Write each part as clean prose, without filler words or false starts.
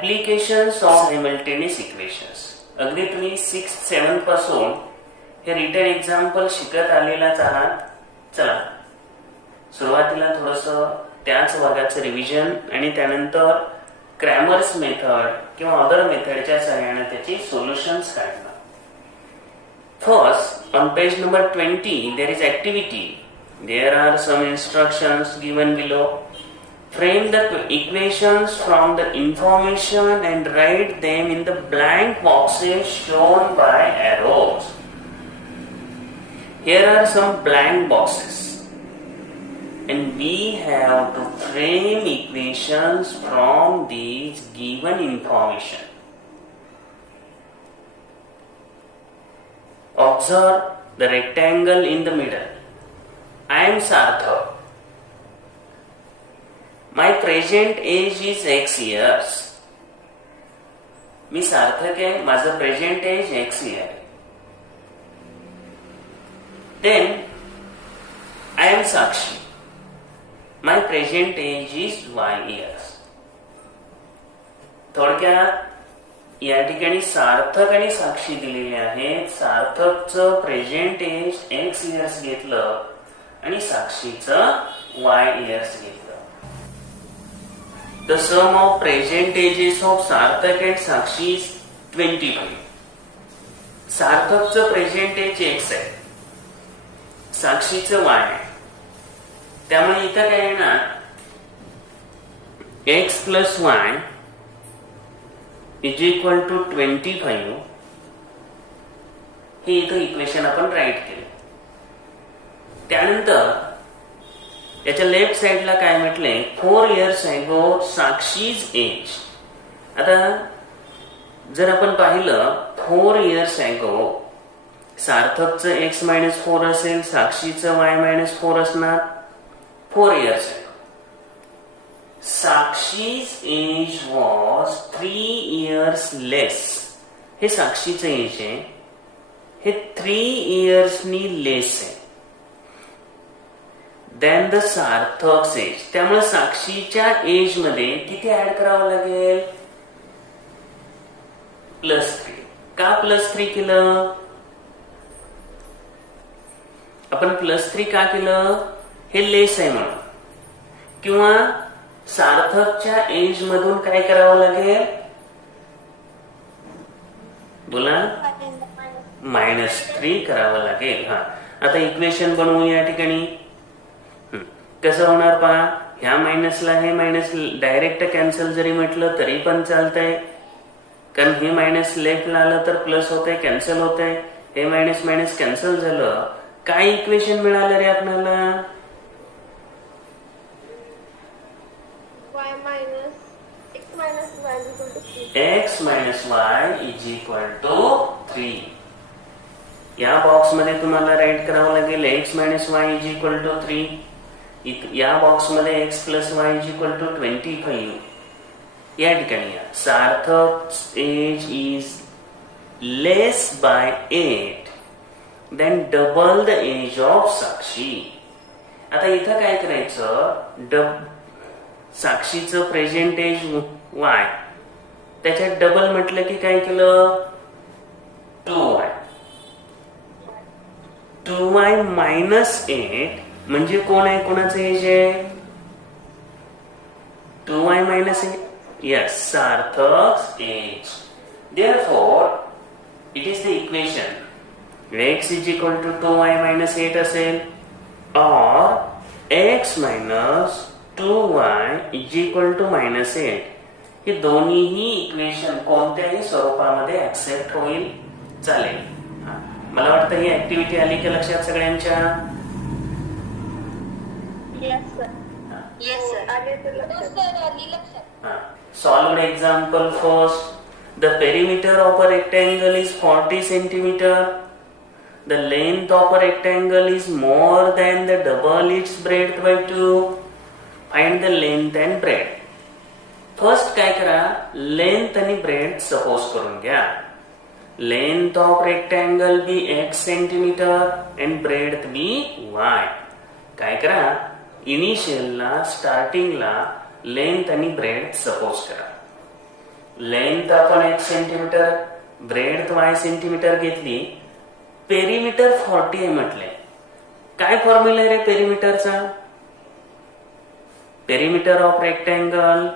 Applications of simultaneous equations. अगदी तुम्ही 6-7 पासून हे रिटन एक्झाम्पल शिकत आलेलाच आहात. चला सुरुवातीला थोडस त्याच वर्गाचं रिव्हिजन आणि त्यानंतर क्रॅमर्स मेथड किंवा अदर मेथडच्या सहाय्याने त्याची सोल्युशन्स काढणं. First, on page number 20, there is activity. There are some instructions given below. Frame the equations from the information and write them in the blank boxes shown by arrows. Here are some blank boxes. And we have to frame equations from these given information. Observe the rectangle in the middle. I am Sarthak. My present age is X years. मी सार्थक आहे, माझं present age X year आहे. Then I am Sakshi. My present age is Y years. थोडक्यात या ठिकाणी सार्थक आणि साक्षी दिलेले आहेत. सार्थकचं प्रेझेंट एज X इयर्स घेतलं आणि साक्षीचं Y इयर्स घेतलं. The sum of present ages of Sarthak and Sakshi is 25. सार्थकचं प्रेझेंट एज X आहे, साक्षीचं Y आहे. त्यामुळे इथं काय येणार, X plus Y is equal to 25. हे इथं इक्वेशन आपण राईट केले. त्यानंतर याच्या लेफ्ट साइडला काय म्हटले, 4 years ago साक्षीज एज. आता जर आपण पाहिलं 4 years ago सार्थकचं X-4 असेल, साक्षीचं Y-4 असणार. 4 years ago Sakshi's age was 3 years less. हे साक्षीचं एज आहे, हे 3 years लेस आहे दॅन द सार्थक्स एज. त्यामुळे साक्षीच्या एज मध्ये किती ऍड करावं लागेल, +3. का +3 केलं आपण, +3 का केलं, हे लेस आहे म्हणून. किंवा सार्थकच्या एज मधून काय करावं लागेल, बोला, -3 करावं लागेल. हा, आता इक्वेशन बनवू. या ठिकाणी कसं होणार पहा, ह्या मायनसला हे मायनस डायरेक्ट कॅन्सल जरी म्हटलं तरी पण चालतंय, कारण हे मायनस लेफ्टला आलं तर प्लस होतंय, कॅन्सल होतंय. हे मायनस मायनस कॅन्सल झालं. काय इक्वेशन मिळालं रे आपल्याला, X minus Y is equal to 3. या बॉक्स मध्ये तुम्हाला राईट करावं लागेल X minus Y is equal to 3. या बॉक्स मध्ये X plus Y is equal to 25. या ठिकाणी Sarthak age is less by 8 then double the age of Sakshi. आता इथं काय करायचं, साक्षीचं प्रेझेंट एज Y, त्याच्यात डबल म्हटलं की काय केलं, 2y. 2y -8 म्हणजे कोण आहे, कोणाचं एज आहे, 2y -8. यस, सार्थक एज. Therefore it is the equation x is equal to 2y -8 असेल, और x minus 2y is equal to -8. हे दोन्हीही इक्वेशन कोणत्याही स्वरूपामध्ये ऍक्सेप्ट होईल, चालेल. मला वाटतं ही ऍक्टिव्हिटी आली का लक्षात सगळ्यांच्या, solve example first. The perimeter of a rectangle is 40 centimetre. The length of a rectangle is more than the double its breadth by 2. Find the length and breadth. First काय करा, लेंथ आणि breadth suppose करून घ्या. Length of rectangle be X centimetre and breadth be Y. काय करा, इनिशियलला स्टार्टिंगला length आणि breadth suppose करा. लेंथ आपण 1 सेंटीमीटर, ब्रेड y सेंटीमीटर घेतली, पेरिमीटर 40 आहे म्हटले. काय फॉर्म्युला आहे रे पेरिमीटरचा? Perimeter of rectangle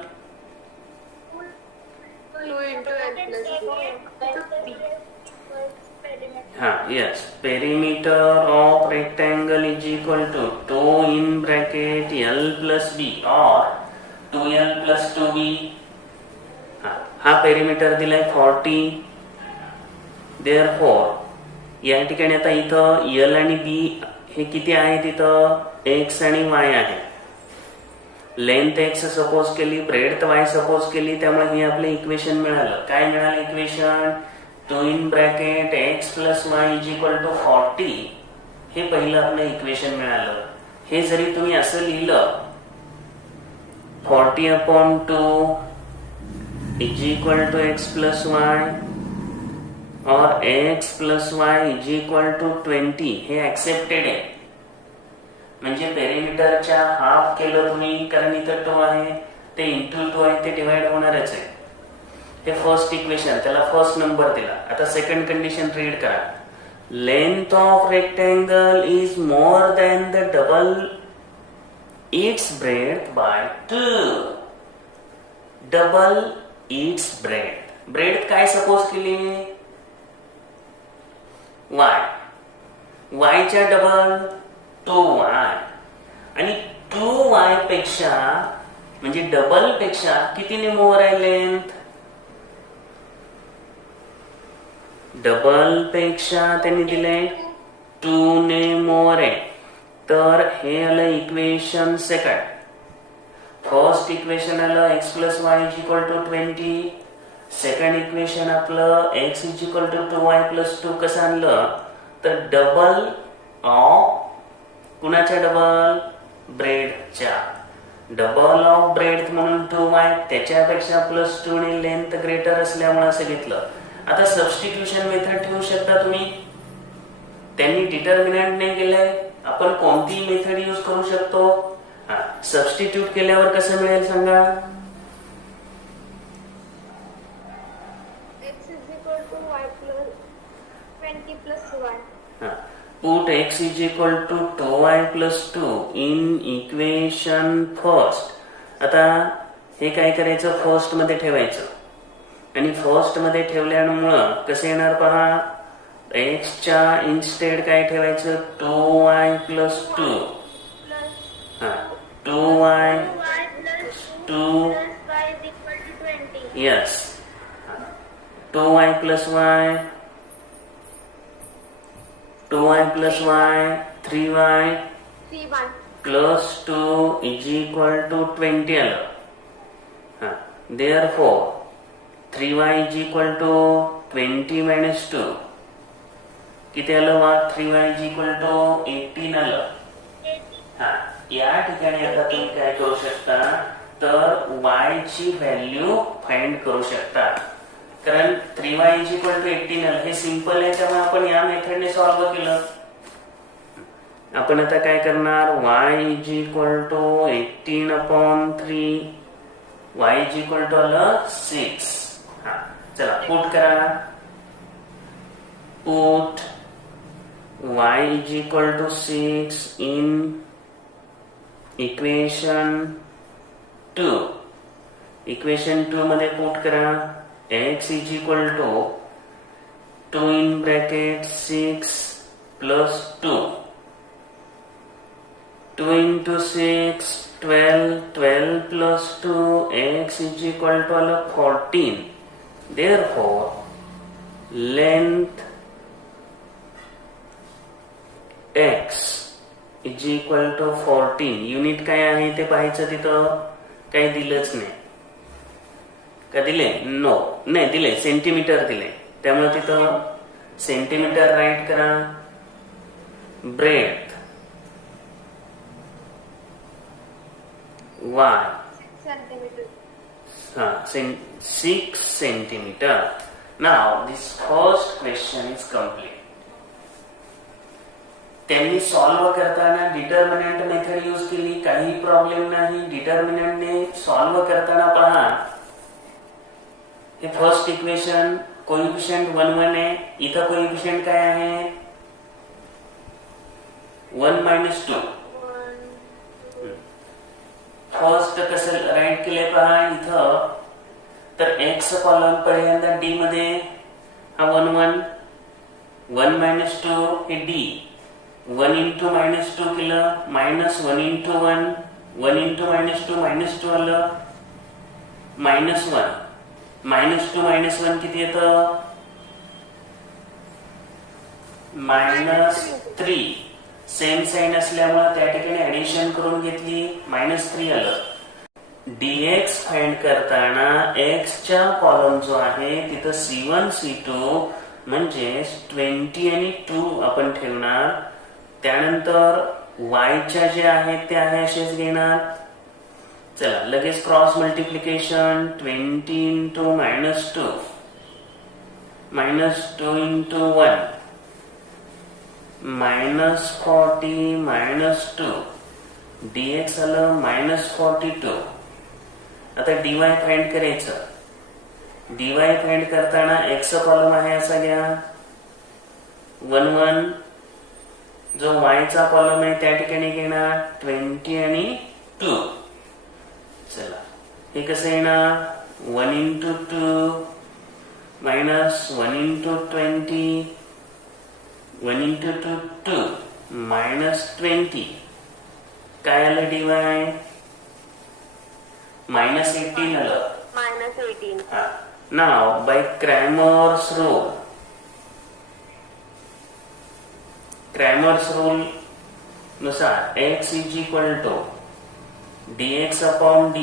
yes, perimeter of rectangle is equal to 2 in bracket L plus B or 2L plus 2B. हा पेरिमीटर दिलाय 40. therefore या ठिकाणी आता इथं L आणि B हे किती आहे, तिथं X आणि Y आहे. लेंथ X सपोज केली, ब्रेडथ Y सपोज केली, त्यामुळे हे आपले इक्वेशन मिळालं. काय मिळालं equation? 2 in bracket x plus y is equal to 40. हे पहिलं आपलं इक्वेशन मिळालं. हे जरी तुम्ही असं लिहिलं 40 upon 2 is equal to x plus y or x plus y is equal to 20, हे ऍक्सेप्टेड आहे. म्हणजे पेरिमीटरच्या हाफ केलं तुम्ही, कारण इथं 2 आहे, ते इंटू 2 आहे, ते डिवाइड होणारच आहे. हे फर्स्ट इक्वेशन, त्याला फर्स्ट नंबर दिला. आता सेकंड कंडिशन रीड करा. Length of rectangle is more than the double its breadth by 2. Double its breadth. Breadth काय सपोज केली? y. y च्या डबल 2y, आणि 2y पेक्षा म्हणजे डबल पेक्षा कितीने मोर आहे लेंथ? डबल पेक्षा त्यांनी दिले 2 ने मोर आहे. तर हे आलं इक्वेशन सेकंड. फर्स्ट इक्वेशन आलं x plus y is equal to 20. Second equation आपलं x is equal to 2y plus 2 कसं आणलं? तर डबल ऑफ कुणाच्या डबल? ब्रेडच्या. डबल ऑफ ब्रेड म्हणून 2y, त्याच्यापेक्षा प्लस 2 ने लेंथ ग्रेटर असल्यामुळे असं घेतलं. आता सबस्टिट्यूशन मेथड ठेवू शकता तुम्ही. त्यांनी डिटर्मिनंट नाही केलंय, आपण कोणतीही मेथड यूज करू शकतो. सबस्टिट्यूट केल्यावर कसं मिळेल सांगा? x is equal to y plus 20 plus y. Put x is equal to 2y plus 2 in equation first. आता हे काय करायचं? फर्स्ट मध्ये ठेवायचं, आणि फर्स्ट मध्ये ठेवल्यामुळं कसं येणार पहा. x च्या इन्स्टेड काय ठेवायचं? 2y plus 2. 2y plus 2 yes. 2y plus y, 2y plus y, 3y plus 2 is equal to 20 आलं. therefore 3y is equal to 20 minus 2. किती आलं मग? 3y is equal to 18 आलं. या ठिकाणी आता तुम्ही काय करू शकता, तर y ची व्हॅल्यू फाइंड करू शकता. कारण 3y is equal to 18 आलं, हे सिंपल आहे, त्यामुळे आपण या मेथडने सॉल्व्ह केलं. आपण आता काय करणार? y is equal to 18 upon 3, y is equal to आलं 6. चला पुट करा. Put y is equal to 6 in equation 2. Equation 2 मध्ये पुट करा. x is equal to 2 in bracket 6 plus 2. 2 into 6 12, 12 plus 2, x is equal to 14. Therefore length x is equal to 14. Unit काय आहे ते पाहायचं. तिथं काही दिलंच नाही. का दिले? नो, नाही दिले, सेंटीमीटर दिले, त्यामुळे तिथं सेंटीमीटर राईट करा. Breadth y 6 centimeter. Now this first question is complete. त्यांनी सॉल्व्ह करताना डिटर्मिनंट मेथड यूज केली, काही प्रॉब्लेम नाही. डिटर्मिनंटने सॉल्व्ह करताना पहा, हे फर्स्ट इक्वेशन कोइफिशियंट 1 1 आहे. इथं कोइफिशियंट काय आहे? 1 - 2. फर्स्ट कसं राईट केले पहा इथं. तर एक्स कॉलम पहिल्यांदा डी मध्ये हा 1 1 1 - 2 हे डी 1 × -2 केलं -1 × 1 1 × -2 -2 आलं -1 -2 -1 किती येतं? -3. सेम साइन असल्यामुळे त्या ठिकाणी ऍडिशन करून घेतली -3 आलं. dx फाइंड करताना x च्या कॉलम जो आहे तिथं c1 c2 म्हणजे 20 आणि 2 आपण ठेवणार. त्यानंतर y च्या जे आहेत ते आहे असेच घेणार. चला लगेच क्रॉस मल्टिप्लिकेशन 20 × -2 -2 × 1 -40 -2 dx आलं -42. आता dy फाइंड करायचं. dy फाइंड करताना x कॉलम आहे असा घ्या 1 1. जो y चा कॉलम आहे त्या ठिकाणी घेणार 20 आणि 2. चला हे कसं येणार? 1 × 2 -1 × 20 1 × 2 2 -20. काय आलं dy? -18 आलं. -18. नाव बाय क्रॅमर्स रूल नुसार x = dx upon d.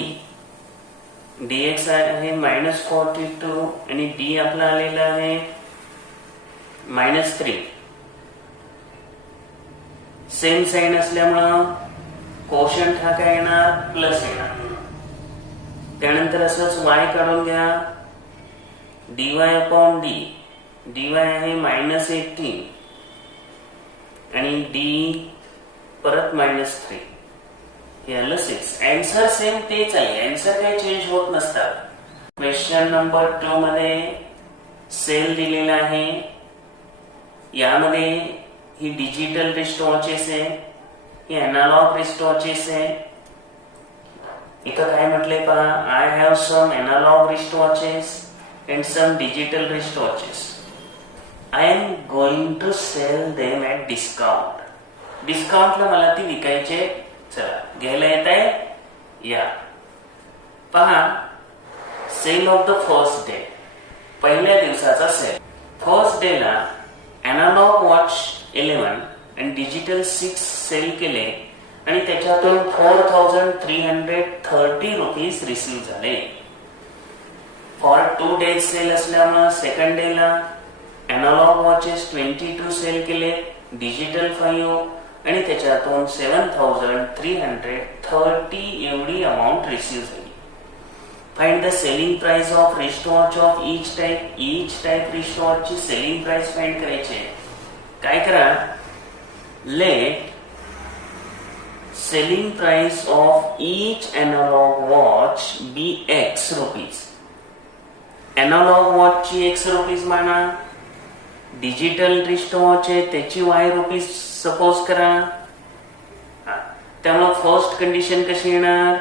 dx आहे -42 आणि d आपला आलेला आहे -3. सेम साइन असल्यामुळं कोशंट हा काय येणार? प्लस येणार. त्यानंतर असंच y काढून घ्या. dy upon d. dy आहे -18 आणि d परत -3. हे आलं 6. आन्सर सेम तेच आहे. आन्सर काही चेंज होत नसतात. क्वेश्चन नंबर 2 मध्ये सेल दिलेला आहे. यामध्ये ही डिजिटल रिस्ट वॉचेस आहे, ही अनालॉग रिस्ट वॉचेस आहे. इथं काय म्हटलंय पहा, I have some analogue wrist watches and some digital wrist watches. I am going to sell them at discount. डिस्काउंटला मला ती विकायचे. चला घ्यायला येत आहे या. पहा sale of the first day. पहिल्या दिवसाचा सेल. फर्स्ट डे ला अनालॉग वॉच 11 आणि डिजिटल 6 सेल केले आणि त्याच्यातून 4330 रुपीज रिसीव्ह झाले. फॉर 2 डेज सेल असल्यामुळे सेकंड डे ला अनालॉग वॉचेस 22 सेल केले, डिजिटल 5 आणि त्याच्यातून 7330 एवढी अमाउंट रिसीव्ह झाली. Find the selling price of wrist watch of each type. Each type wrist watch ची सेलिंग प्राइस फाइंड करायची. काय करा, let selling price of each analogue watch be x rupees. Analogue watch ची x rupees माना. Digital wrist watch आहे त्याची Y rupees suppose करा. त्यामुळे फर्स्ट कंडिशन कशी येणार?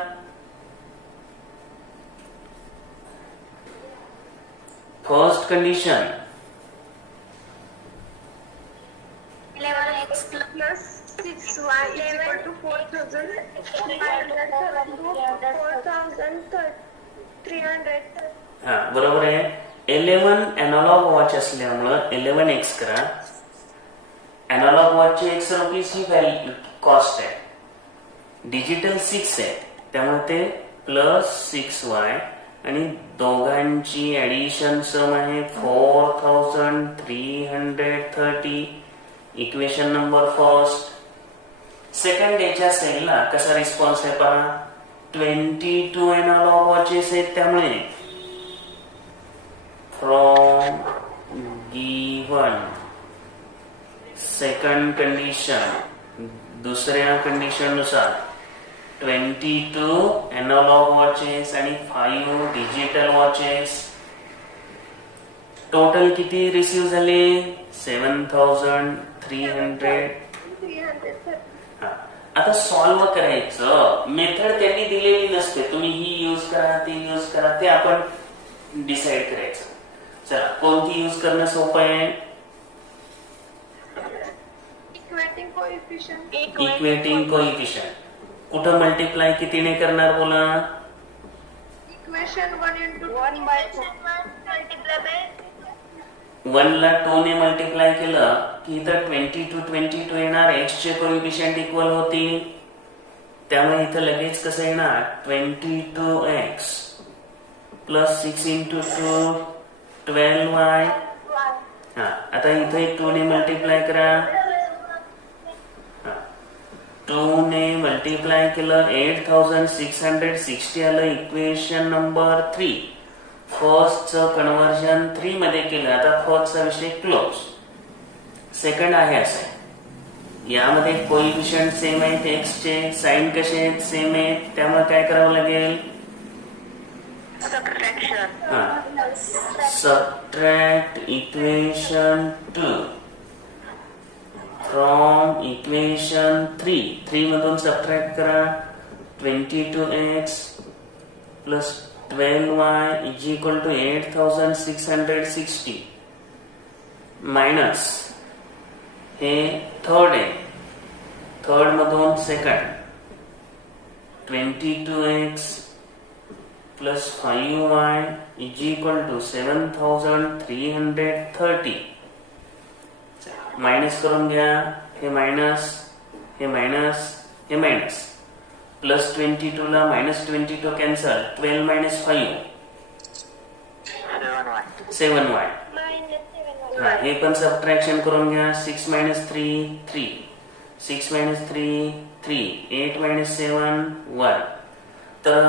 First condition 11x plus 6y is equal to 4,300. हा बरोबर आहे. 11 अनालॉग वॉच असल्यामुळं 11x करा. अनालॉग वॉचची एक्स रुपीज ही व्हॅल्यू कॉस्ट आहे. डिजिटल 6 आहे त्यामुळे ते प्लस 6y आणि दोघांची ऍडिशन सम आहे 4330. Equation number first. सेकंड डेच्या सेलला कसा रिस्पॉन्स आहे पहा. 22 अनालॉग वॉचेस आहेत त्यामुळे फ्रॉम गिवन सेकंड कंडिशन दुसऱ्या कंडिशन नुसार 22 अनालॉग वॉचेस आणि 5 डिजिटल वॉचेस टोटल किती रिसीव्ह झाले 7300. 330. हा. आता सॉल्व्ह करायचं मेथड त्यांनी दिलेली नसते, तुम्ही ही यूज करा ती यूज करा, ते आपण डिसाइड करायचं. चला कोणती यूज करणं सोपं आहे? Equating coefficient. Equating coefficient. कुठं मल्टिप्लाय कितीने करणार बोला? Equation 1 into 1 by 2 multiply by 1 ला 2 ने मल्टिप्लाय केलं की इथं 22 येणार, x चे कोइफिशियंट इक्वल होतील, त्यामुळे इथं लगेच कसं येणार 22x प्लस 6 इंटू 2 12y. हा आता इथे 2 ने मल्टिप्लाय करा. 2 ने मल्टिप्लाय केलं 8660 आलं. Equation number 3. फर्स्टचं कन्व्हर्जन 3 मध्ये केलं. आता फर्स्टचा विषय क्लोज. सेकंड आहे असं, यामध्ये कोइफिशियंट सेम आहेत, एक्स चे साइन कसे आहेत सेम आहेत, त्यामुळे काय करावं लागेल? सबट्रॅक्ट इक्वेशन 2 फ्रॉम इक्वेशन 3 मधून सबट्रॅक्ट करा. 22x plus 12y is equal to 8660 minus हे थर्ड आहे, थर्ड मधून second 22x plus 5y is equal to 7330. Minus करून घ्या. हे मायनस, हे मायनस, हे मायनस. प्लस 22 ला minus 22 cancel. 12 minus 5 7y. minus 7. हा हे पण सबट्रॅक्शन करून घ्या. 6 मायनस 3 3, 6 मायनस 3 3, 8 मायनस 7 1. तर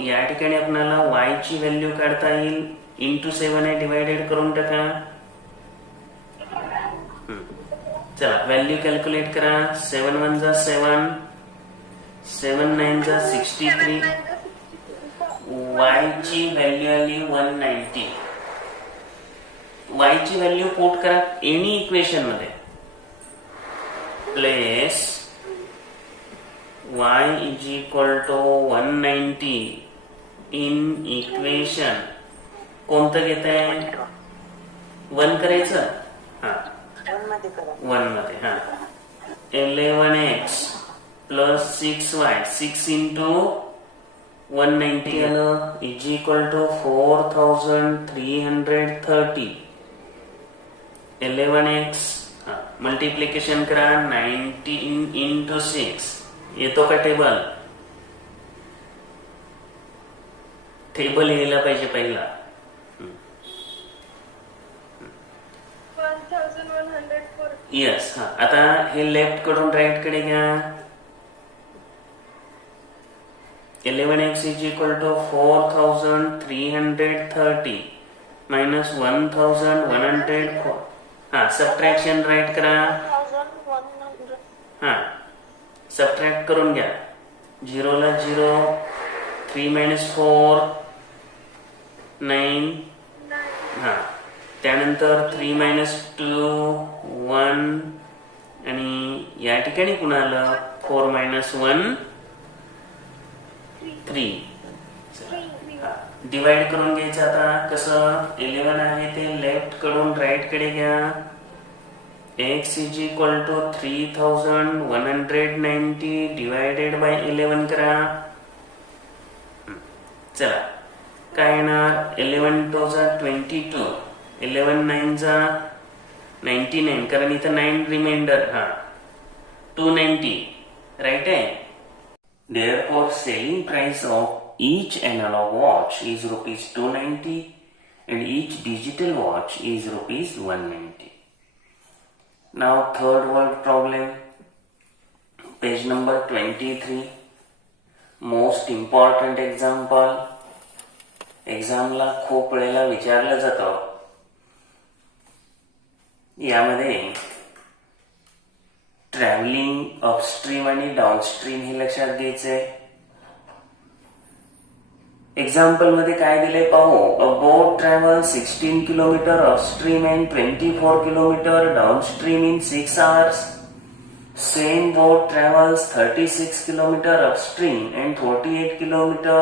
या ठिकाणी आपल्याला y ची व्हॅल्यू काढता येईल. इंटू 7 आहे, डिवायडेड करून टाका. चला व्हॅल्यू कॅल्क्युलेट करा. 7 1 जा 7, 7 9 जा 63. y ची व्हॅल्यू आली 190. y ची व्हॅल्यू पुट करा एनी इक्वेशन मध्ये. Place y is equal to 190 in equation कोणतं घेत आहे? 1 करायचं. हा 1 मध्ये. हा 11x प्लस 6y 6 इंटू 190 आलं is equal to 4330. 11x multiplication करा 19 इंटू 6. येतो का टेबल? टेबल यायला पाहिजे पहिला. 1140. येस. हा आता हे लेफ्ट कडून राईट कडे घ्या. 11x is equal to 4330 minus 1104. हा सबट्रॅक्शन राईट करा. 1100. हा सबट्रॅक्ट करून घ्या. 0 ला 0, 3 मायनस 4 9. हा त्यानंतर 3 मायनस 2 1 आणि या ठिकाणी पुन्हा आलं 4 मायनस 1 3. डिवाइड करून घ्यायचं. आता कसं 11 आहे ते लेफ्ट कडून राईट कडे घ्या. x is equal to 3190 divided by 11 करा. चला काय येणार? 11 2 जा 22, 11 9 जा 99 कारण इथं 9 रिमाइंडर. हा 290 राईट आहे. Therefore, selling price of each analog watch is rupees 290 and each digital watch is rupees 190. Now third word problem, page number 23. Most important example. एक्झामला खूप वेळेला विचारलं जातं. यामध्ये ट्रॅव्हलिंग अपस्ट्रीम आणि डाउनस्ट्रीम हे लक्षात घ्यायचंय. एक्झाम्पल मध्ये काय दिले पाहू. अ बोट travel 16 kilometre upstream and 24 kilometre downstream in 6 hours. Same boat travels 36 kilometer upstream and 48 kilometer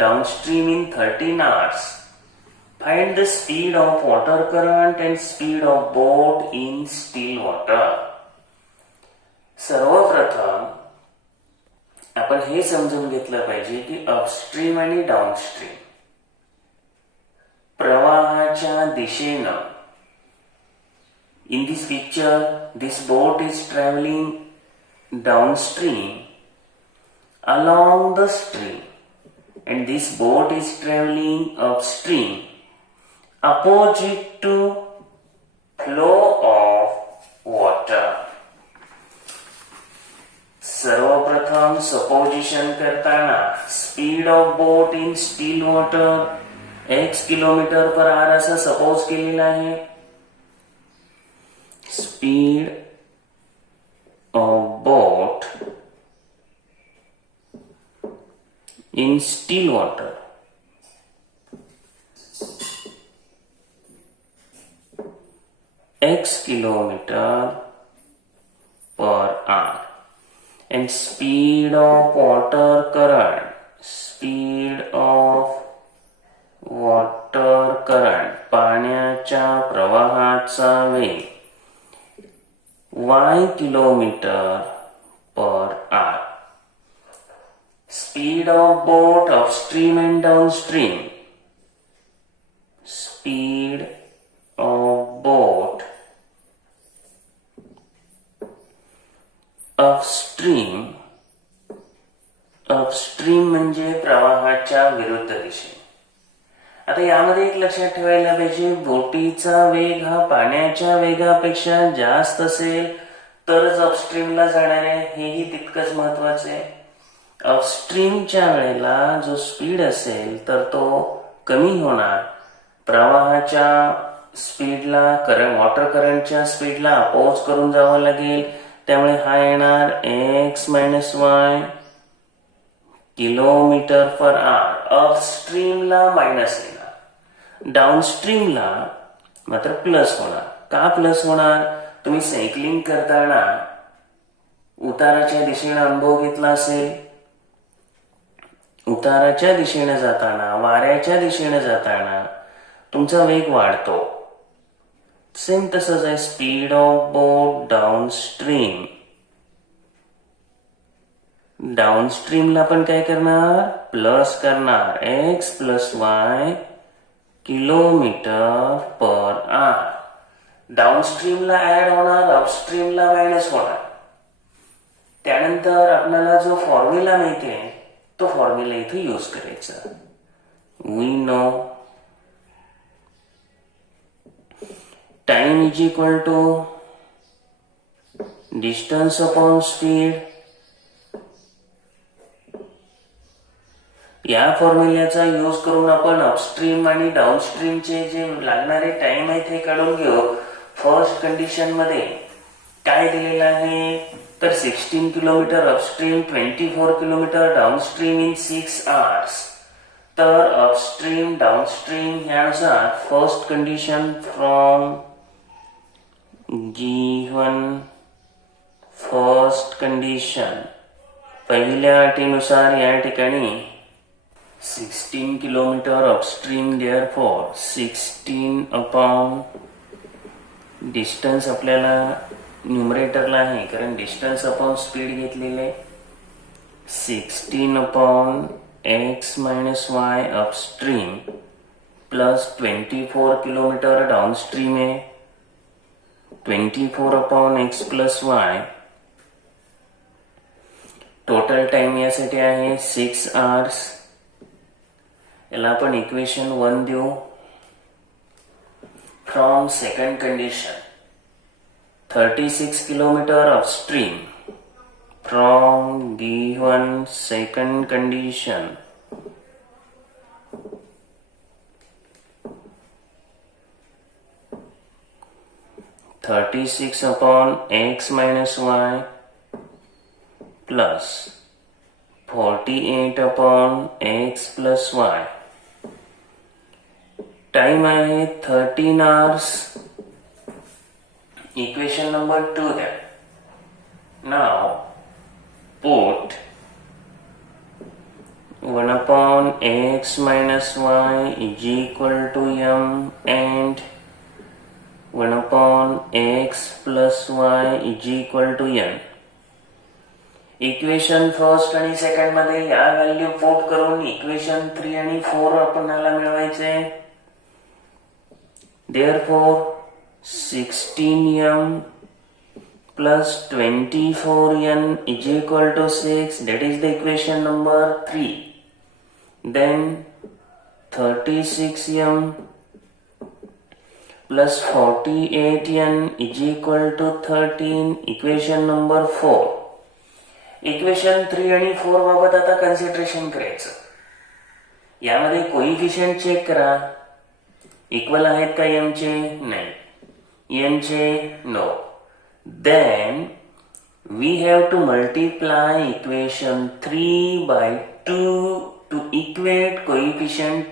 downstream in 13 hours. Find the speed of water current and speed of boat in still water. सर्वप्रथम आपण हे समजून घेतलं पाहिजे की upstream आणि downstream प्रवाहाच्या दिशेनं. In this picture, this boat is traveling downstream along the stream, and this boat is traveling upstream opposite to flow of water. सर्वप्रथम सपोजिशन करताना speed of boat in steel water x kilometre per आवर असं suppose केलेलं आहे. Speed of boat in still water x kilometer per hour, and speed of water पाण्याच्या प्रवाहाचा वेग y kilometer per hour. Speed of boat upstream and downstream. Speed of boat upstream. Upstream म्हणजे प्रवाहाच्या विरुद्ध दिशेने. आता यामध्ये एक लक्षात ठेवायला पाहिजे, बोटीचा वेग हा पाण्याच्या वेगापेक्षा जास्त असेल तरच अपस्ट्रीमला जाणार आहे, हेही तितकंच महत्वाचं आहे. अपस्ट्रीमच्या वेळेला जो स्पीड असेल तर तो कमी होणार. प्रवाहाच्या स्पीडला वॉटर करंटच्या स्पीडला अपोज करून जावं लागेल. त्यामुळे हा येणार x - y kilometre per hour. अपस्ट्रीमला मायनस येणार, डाउनस्ट्रीमला मात्र प्लस होणार. का प्लस होणार? तुम्ही सायकलिंग करताना उताराच्या दिशेने अनुभव घेतला असेल. उताराच्या दिशेने जाताना, वाऱ्याच्या दिशेने जाताना तुमचा वेग वाढतो. सेम तसंच आहे स्पीड ऑफ बोट डाउनस्ट्रीम. डाउनस्ट्रीमला पण काय करणार? प्लस करणार. x + y kilometre per hour. डाउनस्ट्रीमला ऍड होणार, अपस्ट्रीमला मायनस होणार. त्यानंतर आपल्याला जो फॉर्म्युला माहितीये तो फॉर्म्युला इथे यूज करायचा. We know time is equal to distance upon speed. या फॉर्म्युल्याचा यूज करून आपण अपस्ट्रीम आणि डाउनस्ट्रीमचे जे लागणारे टाइम आहे ते काढून घेऊ. फर्स्ट कंडिशन मध्ये काय दिलेलं आहे तर 16 kilometre upstream, 24 kilometre downstream in 6 hours. तर अपस्ट्रीम डाउनस्ट्रीम यानुसार first condition from given first condition पहिल्या अटीनुसार या ठिकाणी 16 kilometre upstream, therefore 16 upon distance आपल्याला न्यूमरेटरला आहे कारण डिस्टन्स अपॉन स्पीड घेतलेले. 16 upon x - y upstream plus 24 kilometre downstream आहे. 24 upon x + y. Total time यासाठी आहे 6 hours. याला आपण इक्वेशन 1 देऊ. From second condition 36 kilometre upstream from given second condition 36 upon x minus y plus 48 upon x plus y. Time आहे 13 hours. Equation number 2 there. Now put 1 upon x minus y is equal to m and 1 upon x plus y is equal to n. Equation first आणि second मध्ये या value put करून equation 3 आणि 4 आपल्याला मिळवायचे. Therefore 16m plus 24n is equal to 6. That is the equation number 3. Then 36m plus 48n is equal to 13. Equation number 4. Equation 3 आणि 4 बाबत आता कन्सिडरेशन करायचं. यामध्ये कोइफिशियंट चेक करा. इक्वल आहेत का एम चे? नाही. एन चे? No. Then we have to multiply equation 3 by 2 to equate coefficient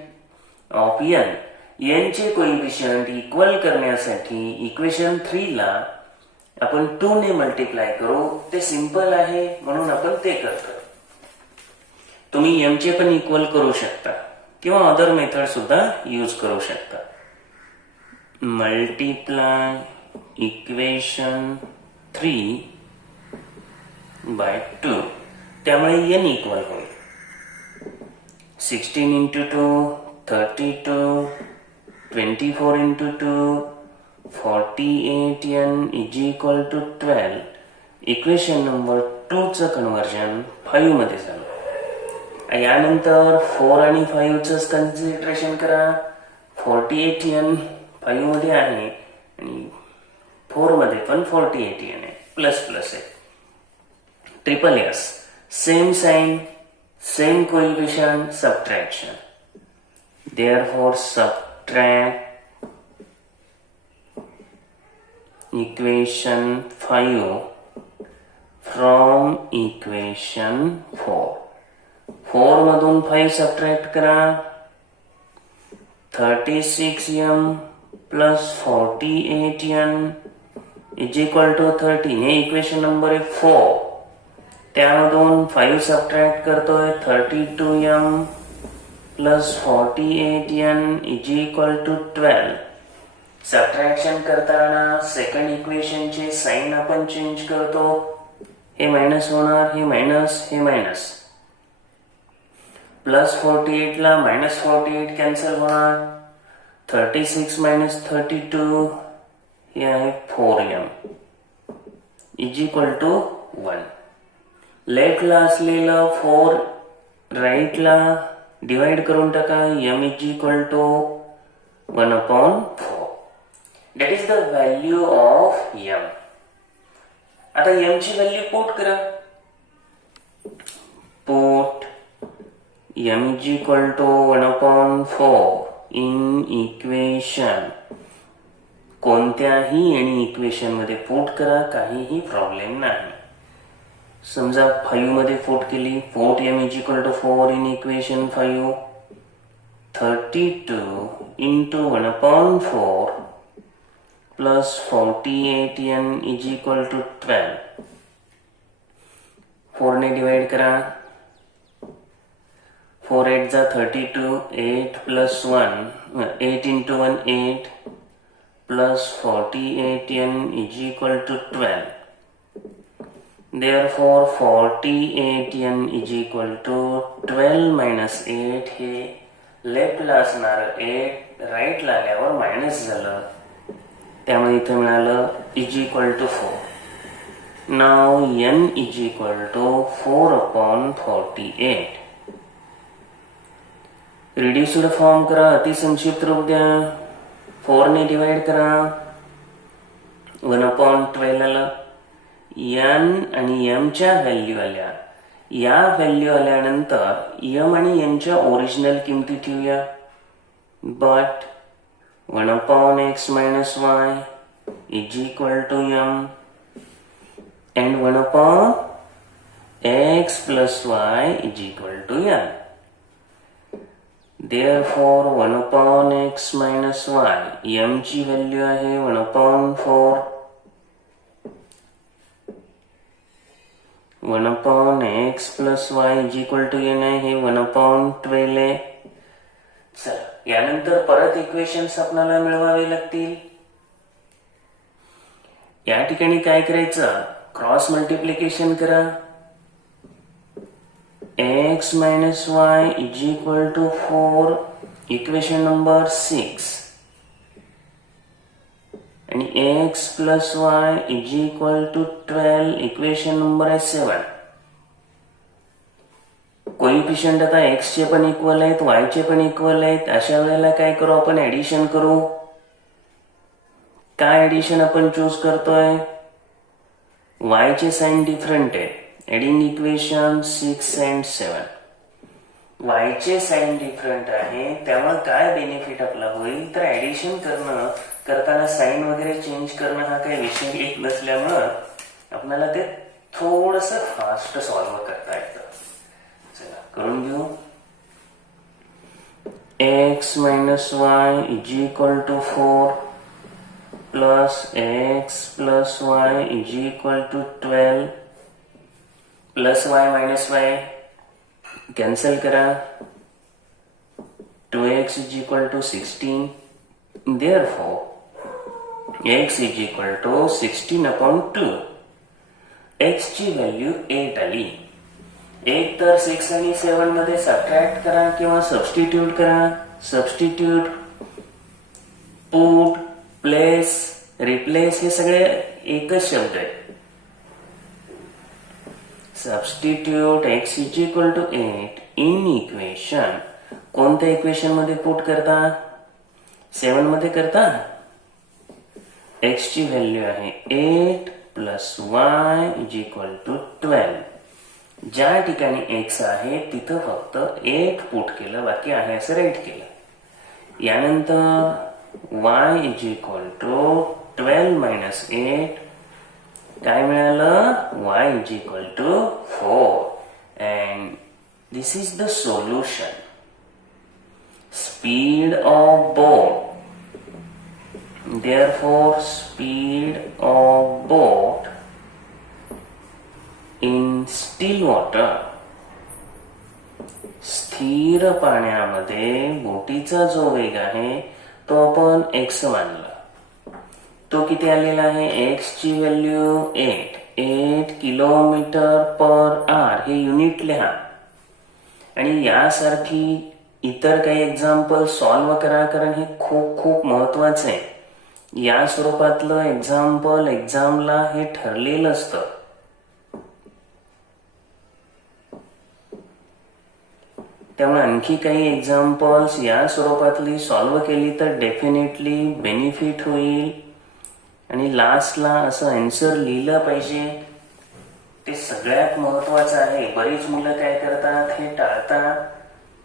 of n. N चे कोइफिशियंट इक्वल करण्यासाठी इक्वेशन 3 ला आपण 2 ने मल्टिप्लाय करू. ते सिंपल आहे म्हणून आपण ते करतो. तुम्ही एम चे पण इक्वल करू शकता किंवा अदर मेथड सुद्धा यूज करू शकता. Multiply equation 3 by 2. त्यामुळे एन इक्वल होईल 16 into 2 32, 24 into 2 48n is equal to 12. Equation number 2 चं कन्वर्जन 5 मध्ये झालं. यानंतर 4 आणि 5 च कन्सिडरेशन करा. 48n 5 मध्ये आहे आणि 4 मध्ये पण 48n आहे. प्लस प्लस आहे. Triple s. Same sign, same coefficient, subtraction. Therefore subtract equation 5 from equation 4. 4 मधून 5 सबट्रॅक्ट करा. 36m plus 48n is equal to 13. हे इक्वेशन नंबर 4. त्यामधून 5 सबट्रॅक्ट करतोय. 32m plus 48n is equal to 12. Subtraction करताना second equation चे sign आपण change करतो. हे मायनस होणार, हे मायनस, हे मायनस. प्लस 48 ला मायनस 48 कॅन्सल होणार. 36 मायनस 32 हे आहे 4m इज इक्वल टू 1. लेफ्टला असलेलं 4 राईटला डिवाइड करून टाका. m is equal to 1 upon 4. That is the value of m. आता m ची व्हॅल्यू पुट करा. Put m is equal to 1 upon 4 in equation. कोणत्याही आणि इक्वेशन मध्ये पुट करा, काहीही प्रॉब्लेम नाही. समजा 5 मध्ये पुट केली. Put m is equal to 4 in equation 5. 32 into 1 upon 4 plus 48n is equal to 12. 4 ने डिवाइड करा. 4 8 जा 32. 8 plus 1 8 into 1 8 plus 48n is equal to 12. Therefore 48n is equal to 12 minus 8. हे लेफ्टला असणार 8 राईटला आल्यावर मायनस झालं. त्यामुळे इथे मिळालं इज इक्वल टू 4. नाव n is equal to 4 upon 48. Reduced form करा. अतिसंक्षिप्त रूप द्या. 4 ने डिवाइड करा. 1 upon 12 आला. n आणि m च्या व्हॅल्यू आल्या. या व्हॅल्यू आल्यानंतर m आणि n च्या ओरिजिनल किमती ठेवूया. But 1 upon x minus y is equal to m and 1 upon x plus y is equal to n. Therefore 1 upon x minus y, m ची व्हॅल्यू आहे 1 upon 4. 1 upon x plus y is equal to n आहे, हे 1 upon 12 आहे. चला, यानंतर परत equations आपल्याला मिळवावे लागतील. या ठिकाणी काय करायचं, क्रॉस मल्टिप्लिकेशन करा. x minus y is equal to 4, equation number 6, आणि x plus y is equal to 12, equation number 7. Coefficient आता x चे पण इक्वल आहेत, y चे पण इक्वल आहेत. अशा वेळेला काय करू आपण, ऍडिशन करू. काय ऍडिशन आपण चूज करतोय, y चे साइन डिफरंट आहे. एडिंग इक्वेशन 6 and 7, y चे साइन डिफरंट आहे, त्यामुळे काय बेनिफिट आपला होईल, तर ऍडिशन करणं करताना साइन वगैरे चेंज करणं हा काही विषय येत नसल्यामुळं आपल्याला ते थोडस फास्ट सॉल्व्ह करता येतं. चला करून घेऊ. x minus y is equal to 4 plus x plus y is equal to 12 plus y minus y cancel करा. 2x is equal to 16. Therefore x is equal to 16 upon 2. x ची value 8 आली. एक तर 6 आणि 7 मध्ये सबट्रॅक्ट करा किंवा substitute करा. सबस्टिट्यूट, पुट, प्लेस, रिप्लेस हे सगळे एकच शब्द आहे. Substitute x is equal to 8 in equation. कोणत्या इक्वेशन मध्ये पुट करता, 7 मध्ये करता. x ची व्हॅल्यू आहे 8 plus y is equal to 12. ज्या ठिकाणी x आहे तिथं फक्त 8 पुट केलं, बाकी आहे असं राईट केलं. यानंतर y is equal to 12 minus 8, काय मिळालं, y is equal to 4. and this is the solution. Speed of boat, therefore speed of boat in still water, स्थिर पाण्यामध्ये बोटीचा जो वेग आहे तो आपण x मानला. तो किती आलेला आहे, x ची व्हॅल्यू 8 किलोमीटर पर आवर, हे युनिट लिहा. आणि यासारखी इतर काही एक्झाम्पल सॉल्व्ह करा, कारण हे खूप खूप महत्वाचं आहे. या स्वरूपातलं एक्झाम्पल एक्झामला हे ठरलेलं असतं. त्यामुळे आणखी काही एक्झाम्पल्स या स्वरूपातली सॉल्व्ह केली तर डेफिनेटली बेनिफिट होईल. आणि लास्टला असं आन्सर लिहिलं पाहिजे, ते सगळ्यात महत्वाचं आहे. बरीच मुलं काय करतात, हे टाळतात,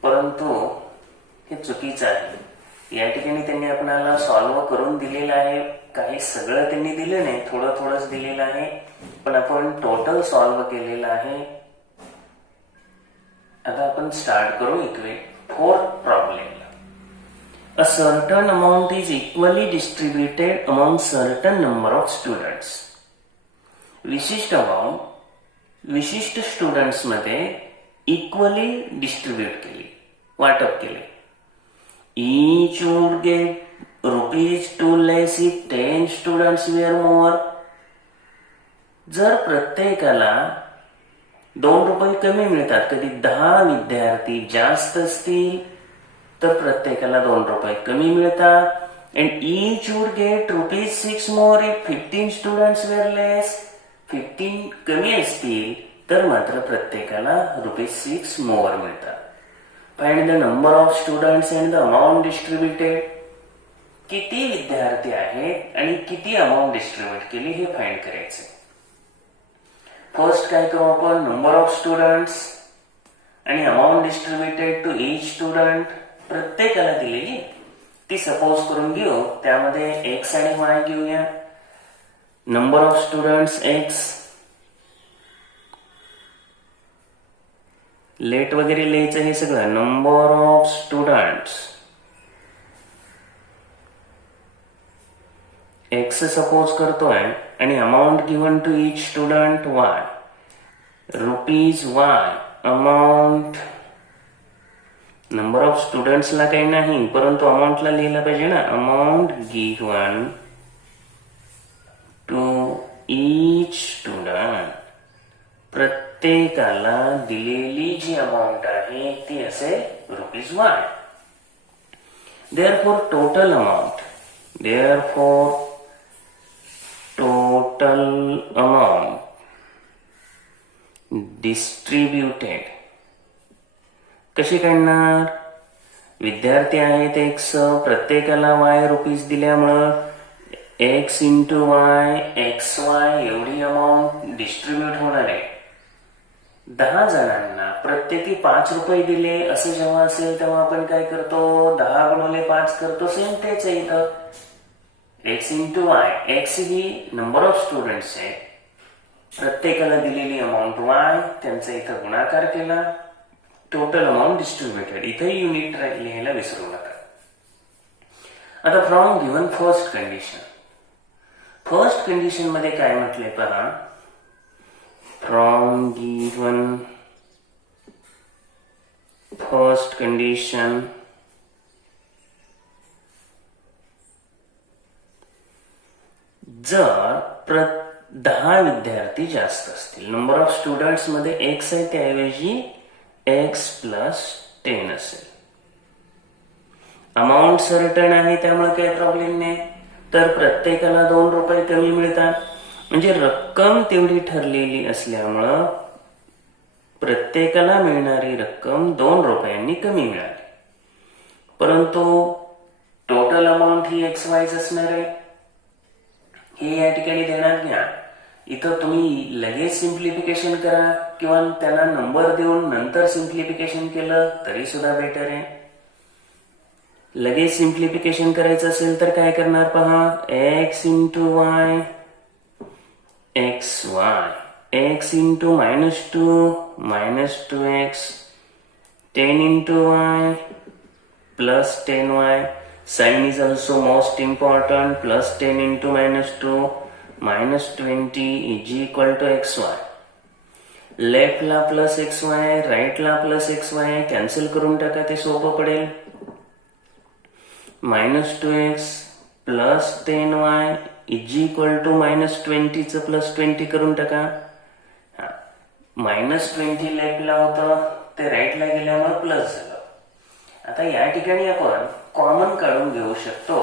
परंतु हे चुकीचं आहे. या ठिकाणी त्यांनी आपल्याला सॉल्व्ह करून दिलेलं आहे. काही सगळं त्यांनी दिलं नाही, थोडं थोडंच दिलेलं आहे, पण आपण टोटल सॉल्व्ह केलेलं आहे. आता आपण स्टार्ट करू fourth problem. A certain amount is equally distributed among certain number of students. विशिष्ट अमाउंट विशिष्ट स्टुडंट्स मध्ये इक्वली डिस्ट्रीब्यूट केली, वाटप केले. Each would get ₹2 less if 10 students were more. जर प्रत्येकाला ₹2 कमी मिळतात, कधी 10 विद्यार्थी जास्त असतील तर प्रत्येकाला ₹2 कमी मिळतात. and each would get ₹6 more if 15 students were less. 15 कमी असतील तर मात्र प्रत्येकाला ₹6 more मिळतात. find the number of students and the amount distributed. किती विद्यार्थी आहेत आणि किती अमाऊंट डिस्ट्रीब्यूट केली हे फाइंड करायचे. फर्स्ट काय करू आपण, नंबर ऑफ स्टुडंट्स आणि amount distributed to each student प्रत्येकाला दिलेली ती सपोज करून घेऊ. त्यामध्ये एक्स आणि वाय घेऊया. Number of students x, let वगैरे लिहायचं हे सगळं. Number of students x suppose करतोय आणि amount given to each student y, rupees y. Amount number of स्टुडंट्सला काही नाही, परंतु अमाऊंटला लिहिलं पाहिजे ना. Amount given to each student, प्रत्येकाला दिलेली जी अमाऊंट आहे ती असे rupees y. Therefore total amount, therefore total amount distributed कशी काढणार? विद्यार्थी आहेत एक्स, प्रत्येकाला वाय रुपीज दिल्यामुळं x into y x Y एवढी अमाऊंट डिस्ट्रीब्यूट होणार आहे. 10 जणांना प्रत्येकी 5 रुपये दिले असं जेव्हा असेल तेव्हा आपण काय करतो? 10 गुणिले 5 करतो. सेम तेच आहे इथं. X into y, x he number of students आहे, प्रत्येकाला दिलेली अमाऊंट वाय, त्यांचा इथं गुणाकार केला, टोटल अमाऊंट डिस्ट्रीब्युटेड. इथं युनिट लिहायला विसरू नका. आता from given first condition, first condition मध्ये काय म्हटलंय पहा. फ्रॉम गिव्हन फर्स्ट कंडिशन जर 10 विद्यार्थी जास्त असतील, नंबर ऑफ स्टुडंट्स मध्ये एक्स आहे त्याऐवजी एक्स प्लस 10 असेल, अमाऊंट सर्टन आहे त्यामुळे काही प्रॉब्लेम नाही, तर प्रत्येकाला 2 रुपये कमी मिळतात. म्हणजे रक्कम तेवढी ठरलेली असल्यामुळं प्रत्येकाला मिळणारी रक्कम 2 रुपयांनी कमी मिळाली. परंतु टोटल अमाऊंट ही एक्स वायच असणार आहे, हे या ठिकाणी देणार घ्या. इथं तुम्ही लगेच सिम्प्लिफिकेशन करा किंवा त्याला नंबर देऊन नंतर सिम्प्लिफिकेशन केलं तरी सुद्धा बेटर आहे. लगेच सिम्प्लिफिकेशन करायचं असेल तर काय करणार पहा. X into y x Y, x into -2 10 into y plus 10y. Sign is also most important. Plus 10 into -2 -20 is equal to xy. Left ला प्लस एक्स वाय, राईट ला प्लस एक्स वाय कॅन्सल करून टाका, ते सोपं पडेल. -2x plus 10y is equal to -20 च plus 20 करून टाका. -20 लेफ्ट ला होतं ते राईट ला गेल्यामुळे प्लस झालं. आता या ठिकाणी आपण कॉमन काढून घेऊ शकतो,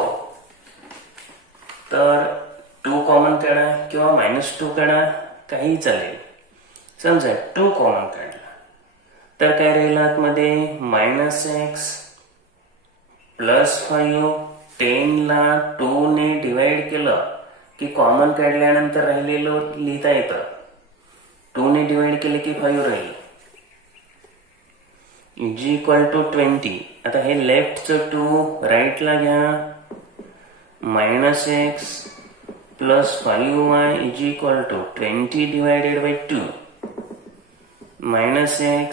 तर 2 कॉमन काढा किंवा -2 काढा, काही चालेल. समजा 2 कॉमन काढला तर काय राहील आतमध्ये -x प्लस 5. 10 ला 2 ने डिवाइड केलं की कॉमन काढल्यानंतर राहिलेलं लिहिता येतं. 2 ने डिवाइड केले की 5 राहील इज इक्वल टू 20. आता हे लेफ्टचं 2 राईटला घ्या. -x plus 5y is equal to 20 divided by 2. -x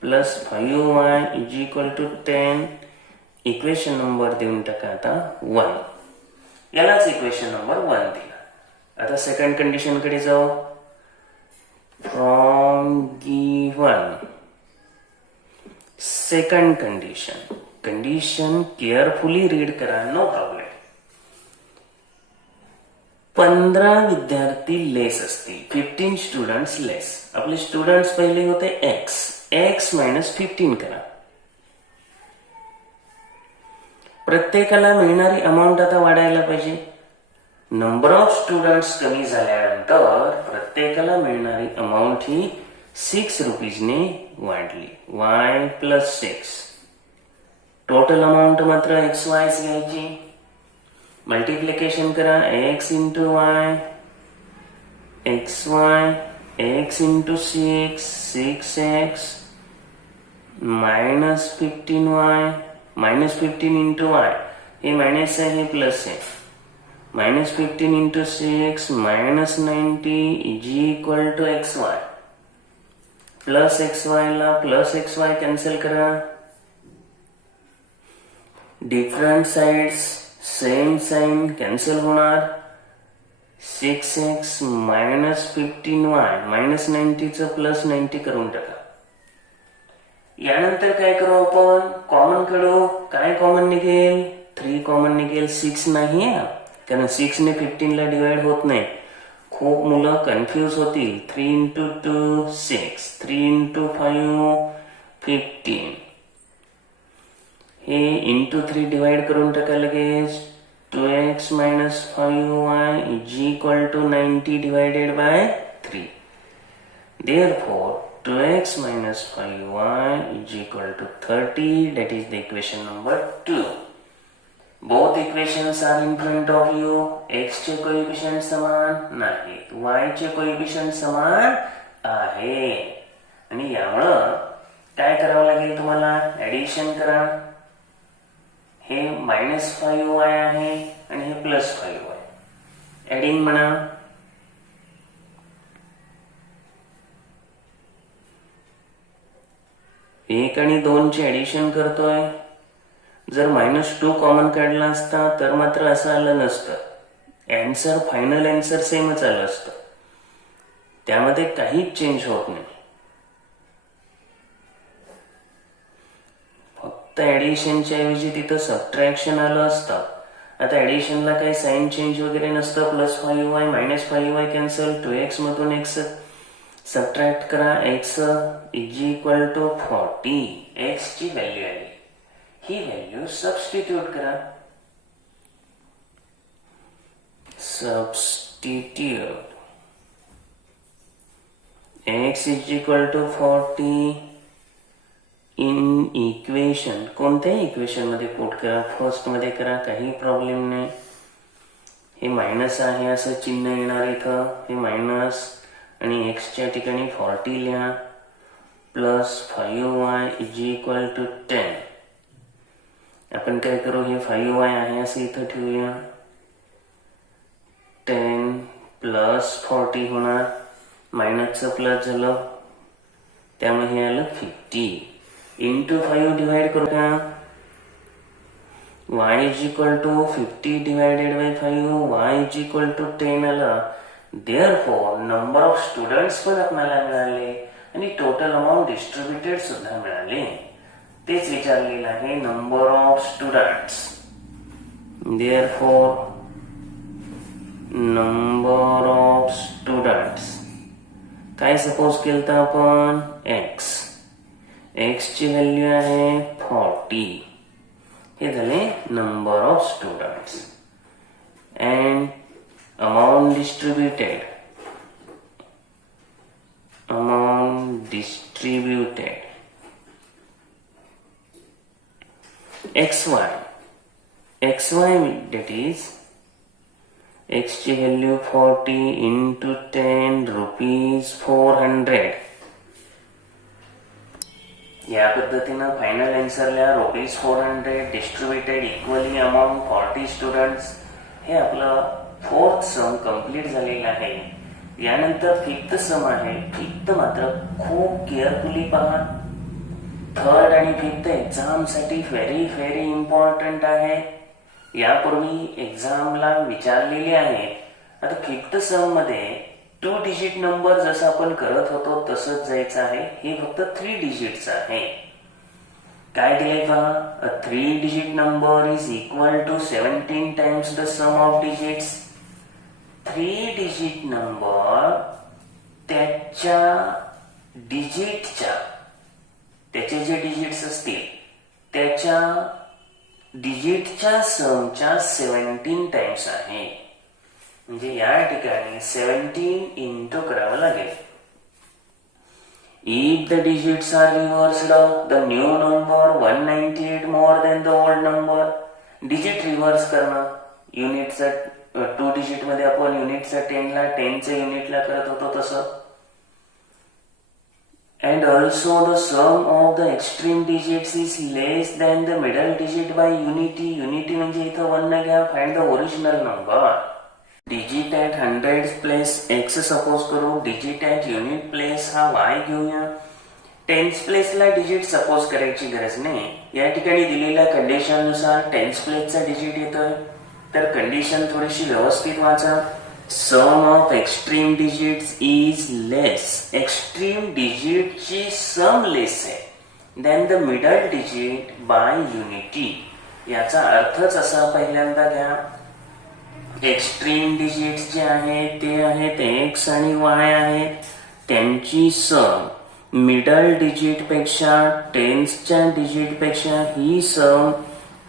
plus 5y is equal to 10. Equation number देऊन टाका आता 1. यालाच इक्वेशन नंबर 1 दिला. आता सेकंड कंडिशन कडे जाऊ. From given second condition, condition carefully read करा, नो प्रॉब्लेम. 15 विद्यार्थी लेस असतील, 15 स्टुडंट्स लेस. आपले स्टुडंट्स पहिले होते x मायनस 15 करा. प्रत्येकाला मिळणारी अमाऊंट आता वाढायला पाहिजे. नंबर ऑफ स्टुडंट्स कमी झाल्यानंतर प्रत्येकाला मिळणारी अमाऊंट ही 6 रुपीजने वाढली. y plus 6. टोटल अमाऊंट मात्र एक्स वायच घ्यायची. मल्टिप्लिकेशन करा. x into y x y, x into 6x -15y -15 into y, हे मायनस आहे हे प्लस आहे. -15 into 6 -90 is equal to x y. Plus x y ला प्लस एक्स वाय कॅन्सल करा. Different sides same sign cancel होणार. 6x minus 15y minus 90 च plus 90 करून टाका. यानंतर काय करू आपण, कॉमन काढू. काय कॉमन निघेल, 3 कॉमन निघेल. 6 नाही आहे कारण 6 ने 15 ला डिवाइड होत नाही. खूप मुलं कन्फ्यूज होतील. 3 इंटू 2 6, 3 इंटू 5 15. हे इंटू 3 डिवाइड करून टाका लगेच. 2x minus 5y is equal to 90 divided by 3. Therefore, 2x minus 5y is equal to 30. That is the equation number 2. Both equations are in front of you. x चे coefficient समान नाहीत, y चे coefficient समान आहे. आणि यामुळं काय करावं लागेल तुम्हाला, ऍडिशन करा. हे मायनस 5y आहे आणि हे प्लस 5y. ऍडिंग म्हणा. एक आणि 2 चे ऍडिशन करतोय. जर -2 कॉमन काढला असता तर मात्र असं आलं नसतं. आन्सर फायनल आन्सर सेमच आलं असतं. त्यामध्ये काहीच चेंज होत नाही. फक्त ऍडिशनच्या ऐवजी तिथं सबट्रॅक्शन आलं असतं. आता ऍडिशनला काही साइन चेंज वगैरे नसतं. Plus 5y minus 5y cancel. 2x मधून x सबट्रॅक्ट करा. x is equal to 40. x ची व्हॅल्यू आली. ही व्हॅल्यू सबस्टिट्यूट करा. Substitute x is equal to 40 in equation. कोणत्याही इक्वेशन मध्ये पुट करा. फर्स्ट मध्ये करा, काही प्रॉब्लेम नाही. हे मायनस आहे असं चिन्ह येणार इथं. हे मायनस आणि x च्या ठिकाणी 40 लिहा. Plus 5y is equal to 10. आपण काय करू, हे 5y आहे असं इथं ठेवूया. 10 प्लस 40 होणार. मायनसचं प्लस झालं त्यामुळे हे आलं 50. इंटू 5 डिवाइड करू का. y is equal to 50 divided by 5. y is equal to 10 आलं. देअरफॉर नंबर ऑफ स्टुडंट्स पण आपल्याला मिळाले आणि टोटल अमाऊंट डिस्ट्रीब्युटेड सुद्धा मिळाले. तेच विचारलेलं आहे, number of students. Therefore number of students काय सपोज केलं तर आपण x ची व्हॅल्यू आहे 40. हे झाले number of students. And amount distributed xy that is x ची व्हॅल्यू 40 इंटू 10 रुपीज 400. या पद्धतीनं फायनल आन्सरला rupees 400 distributed equally amount 40 students. हे आपलं 4th सम कंप्लीट झालेलं आहे. यानंतर 5th सम आहे. 5th मात्र खूप केअरफुली पहा. 3rd आणि 5th एक्झाम साठी व्हेरी व्हेरी इम्पॉर्टंट आहे. यापूर्वी एक्झामला विचारलेले आहे. आता 5th सम मध्ये 2 डिजिट नंबर जसं आपण करत होतो तसंच जायचं आहे. हे फक्त 3 डिजिटचं आहे. काय दिले पहा, a 3 digit number is equal to 17 times the sum of digits. 3 digit number त्याच्या डिजिटच्या, त्याचे जे डिजिट्स असतील त्याच्या डिजिटच्या समच्या 17 टाइम्स आहे. म्हणजे या ठिकाणी 17 इंटू करावं लागेल. If the digits are reversed, the new number 198 more than the old number. Digit reverse करणं. युनिटचा 2 डिजिट मध्ये आपण युनिटचा 10 ला 10च्या युनिटला करत होतो तसं. And also the sum of the extreme digits is less than the middle digit by unity. Unity म्हणजे इथं 1 न घ्या. Find the original number. Digit at 100 place x suppose करू. डिजिट ऍट युनिट प्लेस हा y घेऊया. Tense प्लेसला digit suppose करायची गरज नाही. या ठिकाणी दिलेल्या कंडिशन नुसार टेन्स प्लेसचा डिजिट येतोय. तर कंडिशन थोडीशी व्यवस्थित वाचा. Sum of extreme digits is less. Extreme डिजिटची सम लेस आहे then the middle digit by unity. याचा अर्थच असा पहिल्यांदा घ्या. एक्स्ट्रीम डिजिट्स जे आहेत ते आहेत एक्स आणि वाय आहेत. त्यांची सम मिडल डिजिट पेक्षा टेन्सच्या डिजिट पेक्षा ही सम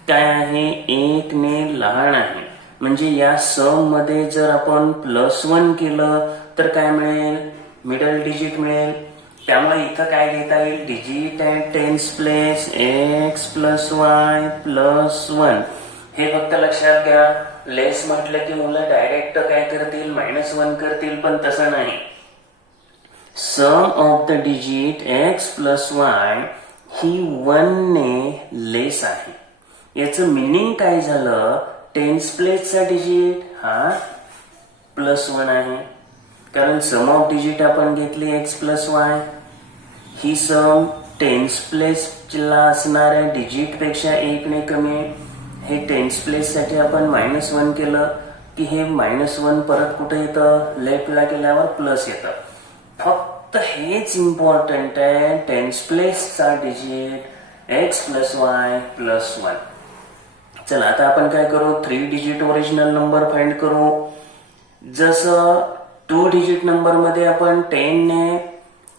काय आहे, 1 ने लहान आहे. म्हणजे या सम मध्ये जर आपण +1 केलं तर काय मिळेल, मिडल डिजिट मिळेल. त्यामुळे इथं काय घेता येईल, digit at tense place x plus y plus 1. हे फक्त लक्षात घ्या. लेस म्हटलं की मुलं डायरेक्ट काय करतील, -1 करतील, पण तसं नाही. Sum of the digit x plus y ही 1 ने लेस आहे. याचं मिनिंग काय झालं, टेन्स प्लेसचा डिजिट हा +1 आहे. कारण सम ऑफ डिजिट आपण घेतली एक्स प्लस वाय. ही सम टेन्स प्लेसला असणाऱ्या डिजिट पेक्षा 1 ने कमी आहे. हे टेन्स प्लेस साठी आपण -1 केलं की हे -1 परत कुठे येतं, लेफ्टला केल्यावर प्लस येतं. फक्त हेच इम्पॉर्टंट आहे, टेन्स प्लेसचा digit x plus y plus 1. चला आता आपण काय करू, 3 डिजिट ओरिजिनल नंबर फाइंड करू. जसं 2 डिजिट नंबर मध्ये आपण 10 ने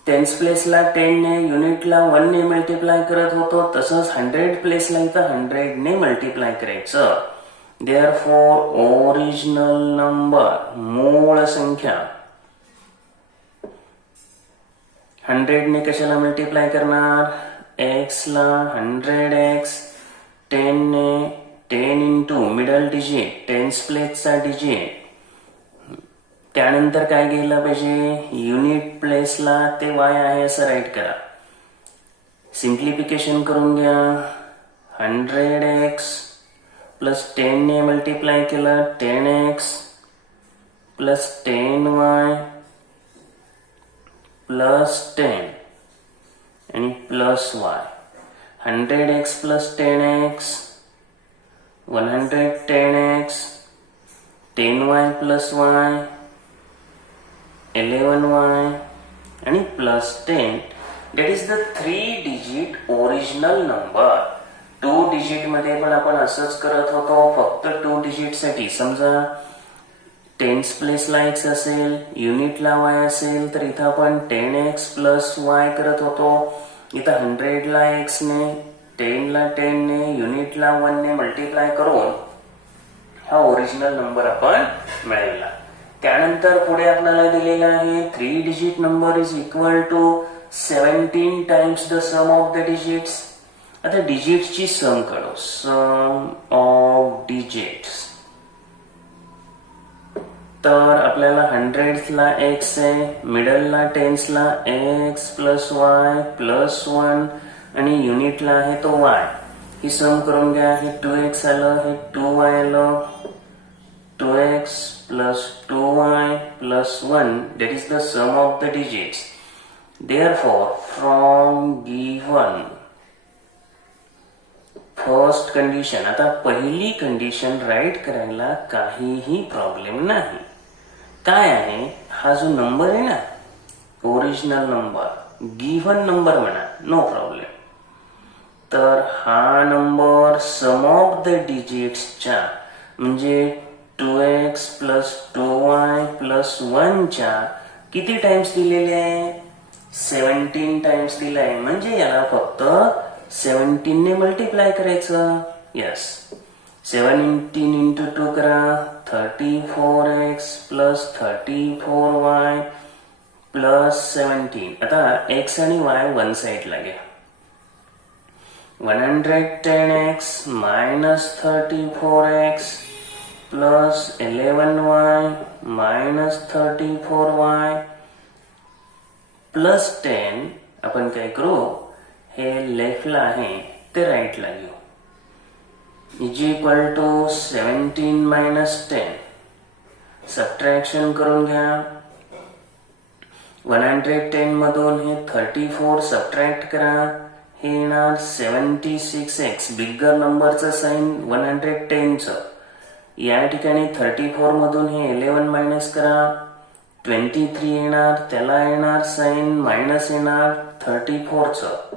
टेन्स प्लेसला 10 ने, युनिटला 1 ने मल्टिप्लाय करत होतो, तसंच 100 प्लेसला इथं 100 ने मल्टिप्लाय करायचं. देअरफॉर ओरिजिनल नंबर, मूळ संख्या 100 ने कशाला मल्टिप्लाय करणार, एक्स ला 100x, 10 ने 10 इंटू मिडल डिजिट टेन्स प्लेसचा डिजिट. त्यानंतर काय घ्यायला पाहिजे, युनिट प्लेसला ते वाय आहे असं राईट करा. सिम्प्लिफिकेशन करून घ्या. 100x प्लस 10 ने मल्टिप्लाय केलं 10x प्लस 10y प्लस 10 आणि plus y. 100x plus 10x 110x, 10y plus y 11y आणि plus 10. That is the 3 digit original number. 2 digit मध्ये पण आपण असंच करत होतो, फक्त 2 डिजिट साठी. समजा टेन्स प्लेसला x असेल, युनिटला y असेल, तर इथं आपण 10x प्लस y करत होतो. इथं 100 ला x ने, 10 ला 10 ने, युनिटला 1 ने मल्टिप्लाय करून हा ओरिजिनल नंबर आपण मिळवला. त्यानंतर पुढे आपल्याला दिलेला आहे 3 digit number is equal to 17 times the sum of the digits. आता डिजिट्सची सम काढू. सम ऑफ डिजिट्स, तर आपल्याला 100 ला x आहे, मिडलला टेन्सला x प्लस वाय प्लस 1 आणि युनिटला आहे तो y. ही सम करून घ्या. हे 2x आलं, हे 2y आलं. 2x plus 2y plus 1, that is the sum of the digits. Therefore, from given first condition, आता पहिली कंडिशन राईट करायला काहीही प्रॉब्लेम नाही. काय आहे, हा जो नंबर आहे ना, ओरिजिनल नंबर, गिव्हन नंबर म्हणा, नो प्रॉब्लेम. तर हा नंबर सम ऑफ द डिजिट्सच्या म्हणजे 2x प्लस 2y प्लस 1 च्या किती टाइम्स दिलेले आहे, 17 टाइम्स दिलाय. म्हणजे याला फक्त 17 ने मल्टिप्लाय करायचं. यस, 17 इंटू 2 करा, 34x प्लस 34y प्लस 17. आता x आणि y वन साइडला घ्या. 110x minus 34x plus 11y minus 34y plus 10. आपण काय करू, हे लेफ्टला आहे ते राईटला घेऊ. Is equal to 17 minus 10. Subtraction करून घ्या. 110 मधून हे 34 सबट्रॅक्ट करा, हे येणार 76x. बिगर नंबरचं साइन 110चं. या ठिकाणी 34 मधून हे 11 मायनस करा, 23 येणार, त्याला येणार साइन मायनस येणार 34चं.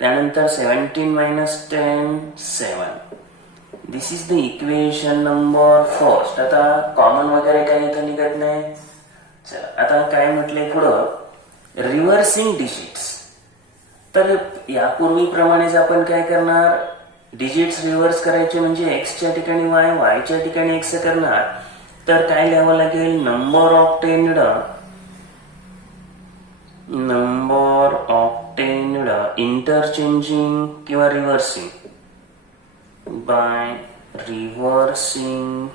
त्यानंतर 17 minus 10 7. This is the equation number first. आता कॉमन वगैरे काही इथं निघत नाही. चला आता काय म्हटलंय पुढं, रिव्हर्सिंग डिजिट्स. तर यापूर्वीप्रमाणेच आपण काय करणार, डिजिट्स रिव्हर्स करायचे म्हणजे एक्सच्या ठिकाणी वाय, वायच्या ठिकाणी एक्स करणार. तर काय लिहावं लागेल, नंबर ऑब्टेन्ड इंटरचेंजिंग किंवा रिव्हर्सिंग बाय रिव्हर्सिंग.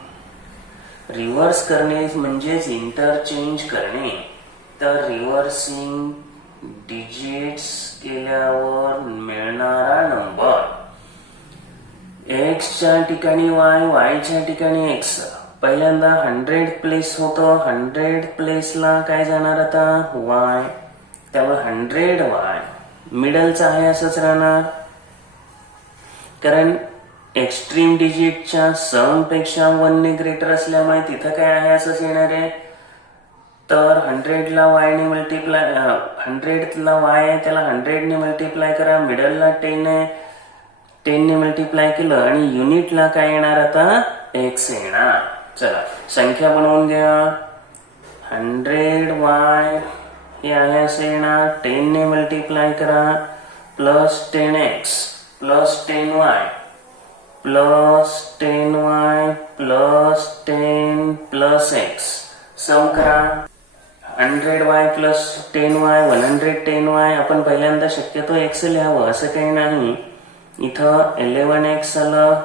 रिव्हर्स करणे म्हणजेच इंटरचेंज करणे. तर रिव्हर्सिंग डिजिट्स केल्यावर मिळणारा नंबर, एक्सच्या ठिकाणी वाय, वायच्या ठिकाणी एक्स. पहिल्यांदा 100 प्लेस होतं, 100 प्लेसला काय जाणार आता, वाय. त्यामुळे 100 वाय मिडलचा आहे असंच राहणार, कारण एक्स्ट्रीम डिजिटच्या सम पेक्षा 1 ने ग्रेटर असल्यामुळे तिथं काय आहे असंच येणार आहे. तर 100 ला वाय ने मल्टिप्लाय, 100 ला वाय आहे त्याला 100 ने मल्टिप्लाय करा, मिडलला 10 आहे, 10 ने मल्टिप्लाय केलं आणि युनिटला काय येणार आता, एक्स येणार. चला संख्या बनवून घ्या. 100 वाय हे आहे असं येणार, 10 ने मल्टिप्लाय करा, plus 10x plus 10y plus 10y plus 10 plus x. सम करा. 100y plus 10y 110y. आपण पहिल्यांदा शक्यतो x लिहावं असं काही नाही. इथं 11x आलं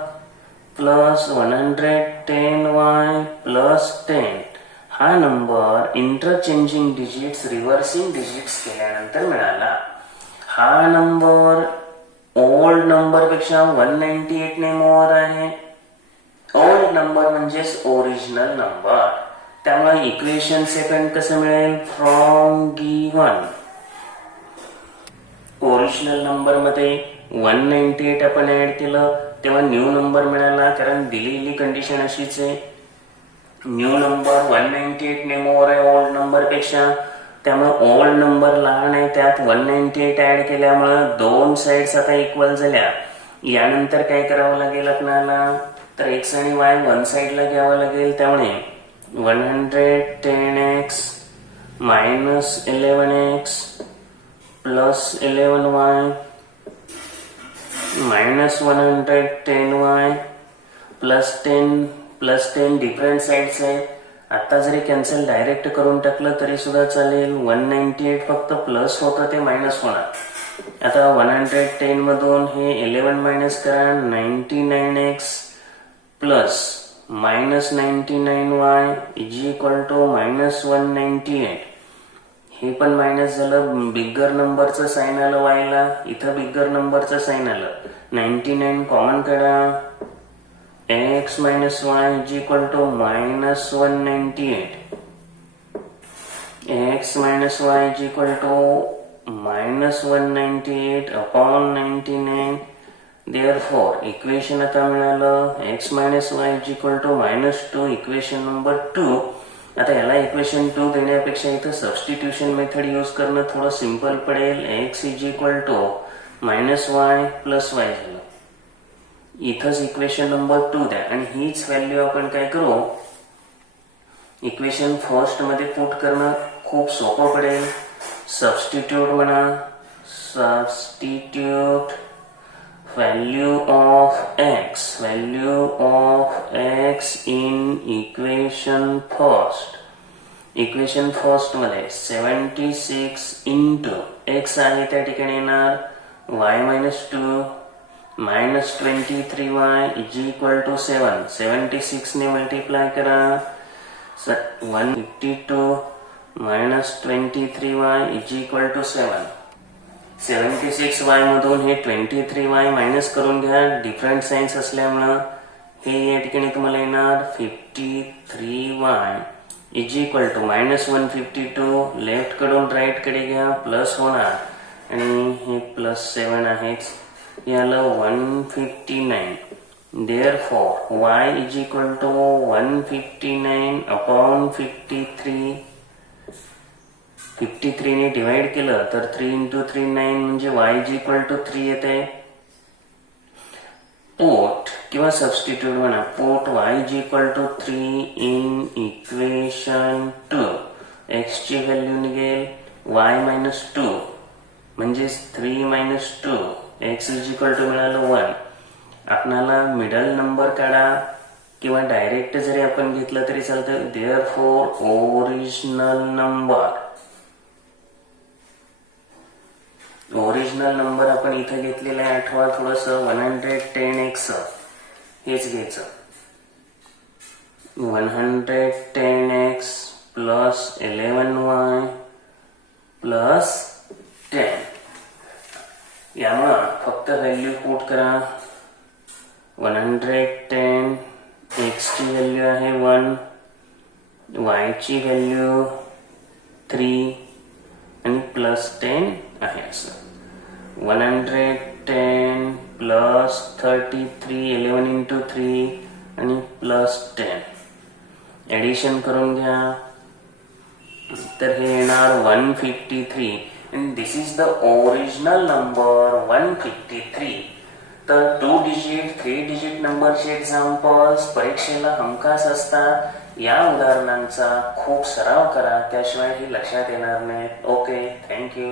प्लस 110y प्लस 10. हा number interchanging digits, reversing digits केल्यानंतर मिळाला. हा नंबर ओल्ड नंबर पेक्षा 198 ने मोर आहे. ओल्ड नंबर म्हणजेच ओरिजिनल नंबर. त्यामुळे इक्वेशन सेकंड कसं मिळेल, फ्रॉम गिव्हन ओरिजिनल नंबर मध्ये 198 आपण ऍड केलं तेव्हा न्यू नंबर मिळाला, कारण दिलेली कंडिशन अशीच आहे. न्यू नंबर 198 ने मोर आहे ओल्ड नंबर पेक्षा. त्यामुळे ओल्ड नंबर लहान आहे, त्यात 198 ऍड केल्यामुळे दोन साइड्स आता इक्वल झाल्या. यानंतर काय करावं लागेल आपल्याला, तर एक्स आणि वाय वन साइडला घ्यावं लागेल. त्यामुळे 110x minus 11x plus 11y minus 110y plus 10 different sides आहे. आता जरी कॅन्सल डायरेक्ट करून टाकलं तरी सुद्धा चालेल. 198 फक्त प्लस होतं ते मायनस होणार. आता 110 मधून हे 11 मायनस करा, 99x plus minus 99y is equal to minus 198. हे पण मायनस झालं, बिगर नंबरचं साइन आलं वायला, इथं बिगर नंबरचं साइन आलं. 99 कॉमन काढा, x minus y is equal to minus 198. x minus y is equal to minus 198 upon 99. Therefore, equation आता मिळालं x minus y is equal to minus 2. Equation number 2. आता याला इक्वेशन 2 देण्यापेक्षा इथं सबस्टिट्यूशन मेथड यूज करणं थोडं simple पडेल. x is equal to minus y plus y झालं. इथंच इक्वेशन नंबर 2 द्या आणि हीच व्हॅल्यू आपण काय करू, इक्वेशन फर्स्ट मध्ये पुट करणं खूप सोपं पडेल. सबस्टिट्यूट म्हणा, substitute value of x in equation first. Equation first मध्ये 76 इंटू x आहे त्या ठिकाणी येणार y minus 2 minus 23y is equal to 7. 76 ने मल्टिप्लाय करा, 152 minus 23y is equal to 7. 76y मधून हे 23y मायनस करून घ्या, डिफरंट साइन्स असल्यामुळं हे या ठिकाणी तुम्हाला येणार 53y is equal to -152 left कडून राईट कडे घ्या प्लस होणार आणि हे +7 आहेच याला 159 therefore y is equal to 159 upon 53 ने डिवाइड केलं तर 3 × 3 9 म्हणजे y is equal to 3 येते पुट किंवा सबस्टिट्यूट म्हणा put y is equal to 3 in equation 2 x ची व्हॅल्यू निघेल y - 2 म्हणजे 3 - 2 x is equal to मिळालं 1 आपणाला मिडल नंबर काढा किंवा डायरेक्ट जरी आपण घेतलं तरी चालतं देअरफॉर ओरिजिनल नंबर आपण इथे घेतलेला आहे आठवा थोडस 110x हेच घ्यायचं 110x + 11y + 10 यामुळे फक्त व्हॅल्यू पुट करा 110 x ची व्हॅल्यू आहे 1 y ची व्हॅल्यू 3 आणि +10 आहे असं 110 + 33 11 × 3 आणि +10 ऍडिशन करून घ्या तर हे येणार 153 and this is the original number 153 तर 2 डिजिट 3 डिजिट नंबरचे एक्झाम्पल्स परीक्षेला हमखास असतात या उदाहरणांचा खूप सराव करा त्याशिवाय हे लक्षात येणार नाही ओके थँक्यू